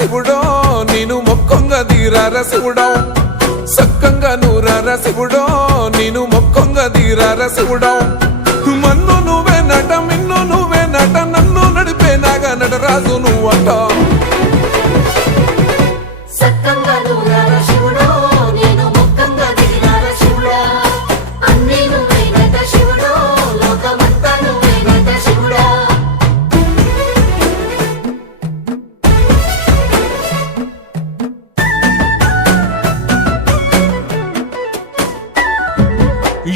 శివుడో నేను మొక్కంగా తీరార శివుడో సక్కంగా నూరార శివుడో నేను మొక్కంగా తీరార శివుడో మన్ను నువ్వే నట మిన్ను నువ్వే నట నన్ను నడిపే నాగా నటరాజు నువ్వట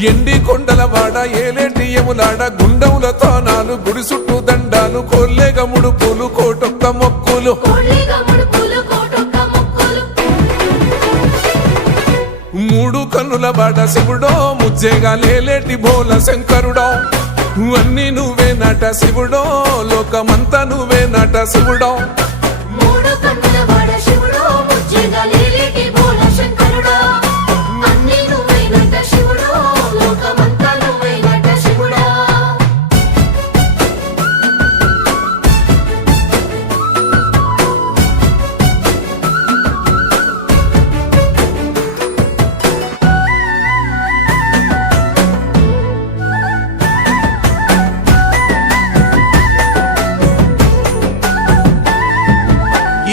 ఎండి కొండల వాడ ఏలేటి యములాడ గుండములతో నాలు గుడి చుట్టూ దండాలు కోల్లేగా ముడుపులు కోటొక్క మొక్కులు మూడు కన్నుల వాడ శివుడో ముజ్జేగా లేలేటి బోల శంకరుడో అన్ని నువ్వే నట శివుడో లోకమంతా నువ్వే నట శివుడో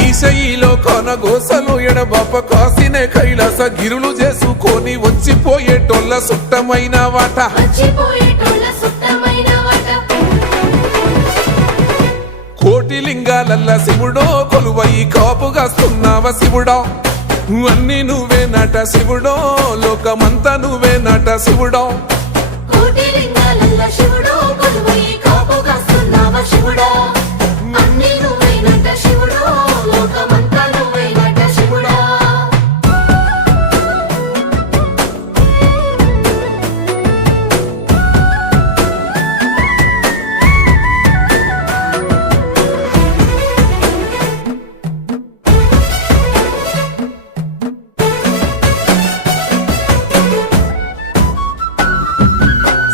ఈశయిలో కొన గోసలు ఎడబాప కాసినే కైలాస గిరులు చేసుకొని వచ్చిపోయేటోళ్ళ సుట్టమైన వాట కోటి లింగాలల్ల శివుడో కొలువై కాపుగాస్తున్నావ శివుడో అన్ని నువ్వే నట శివుడో లోకమంతా నువ్వే నట శివుడో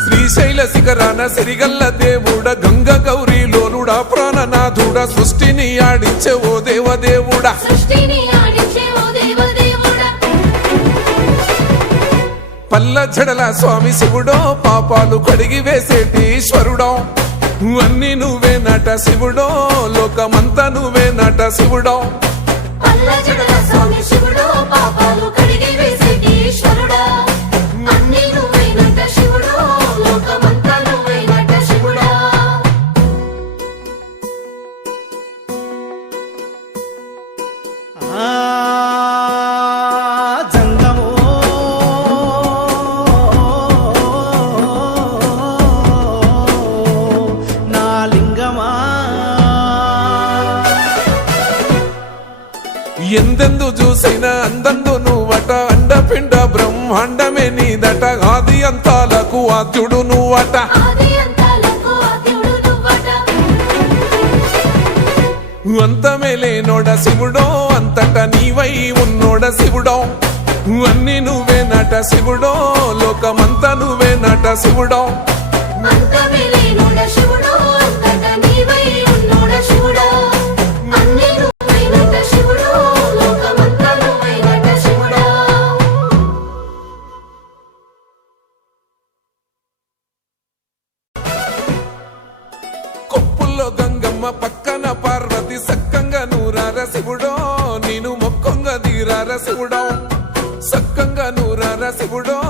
శ్రీశైల శిఖరాన సిరిగల్ల దేవుడ గంగ గౌరీ లోలుడా ప్రాణనాథుడ సృష్టిని ఆడించే ఓ దేవదేవుడా పల్ల జడల స్వామి శివుడో పాపాలు కడిగి వేసేటి ఈశ్వరుడో అన్ని నువ్వే నట శివుడో లోకమంతా నువ్వే నట శివుడో ఎందెందు చూసినా అందందు నువ్వట అండపిండ బ్రహ్మాండమే నీదట ఆది అంతాలకు ఆద్యుడు నువ్వట అంతమే లేనోడ శివుడో అంతట నీవై ఉన్నోడ శివుడో అన్ని నువ్వే నట శివుడో లోకమంతా నువ్వే నట శివుడో అంతమే లేనోడ శివుడో